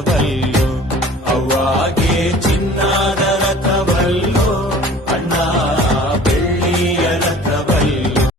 ಮಾಡಬಲ್ಲು ಅವ್ವಾಗಿ